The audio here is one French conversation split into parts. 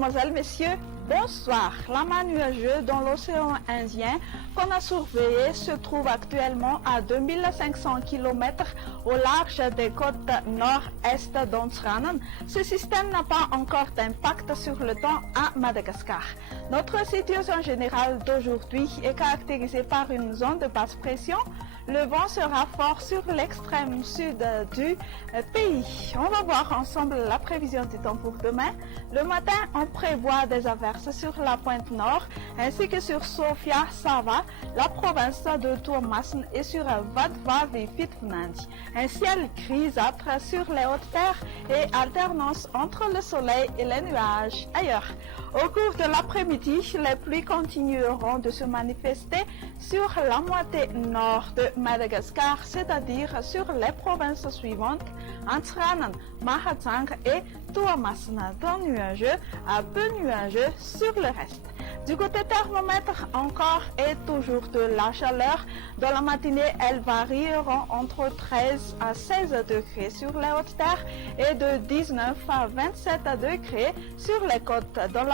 Mesdemoiselles, Messieurs, bonsoir. L'amas nuageux dans l'océan Indien qu'on a surveillé se trouve actuellement à 2500 km au large des côtes nord-est d'Ontsranen. Ce système n'a pas encore d'impact sur le temps à Madagascar. Notre situation générale d'aujourd'hui est caractérisée par une zone de basse pression. Le vent sera fort sur l'extrême sud du pays. On va voir ensemble la prévision du temps pour demain. Le matin, on prévoit des averses sur la pointe nord ainsi que sur Sofia, Sava, la province de Tuamasin et sur Vadva et Fitnandi. Un ciel grisâtre sur les hautes terres et alternance entre le soleil et les nuages ailleurs. Au cours de l'après-midi, les pluies continueront de se manifester sur la moitié nord de Madagascar, c'est-à-dire sur les provinces suivantes, Antsranen, Mahatsang et Tuamasin, d'un nuageux à peu nuageux sur le reste. Du côté thermomètre, encore et toujours de la chaleur. Dans la matinée, elles varieront entre 13 à 16 degrés sur les hautes terres et de 19 à 27 degrés sur les côtes. Dans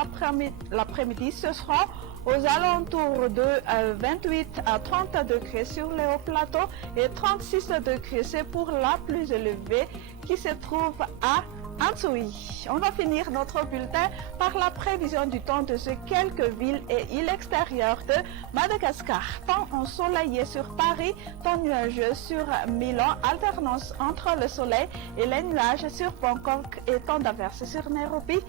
l'après-midi, ce sera aux alentours de 28 à 30 degrés sur les hauts plateaux et 36 degrés, c'est pour la plus élevée qui se trouve à Antsui. On va finir notre bulletin par la prévision du temps de ces quelques villes et îles extérieures de Madagascar. Temps ensoleillé sur Paris, temps nuageux sur Milan, alternance entre le soleil et les nuages sur Bangkok et temps d'averse sur Nairobi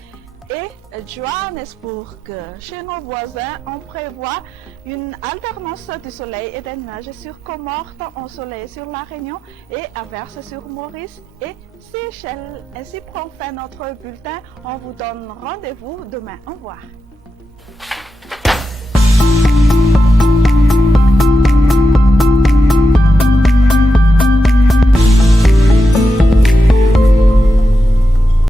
et Johannesburg. Chez nos voisins, on prévoit une alternance du soleil et des nuages sur Comores, temps ensoleillé sur La Réunion et averse sur Maurice et Seychelles. Ainsi prend fin notre bulletin. On vous donne rendez-vous demain. Au revoir.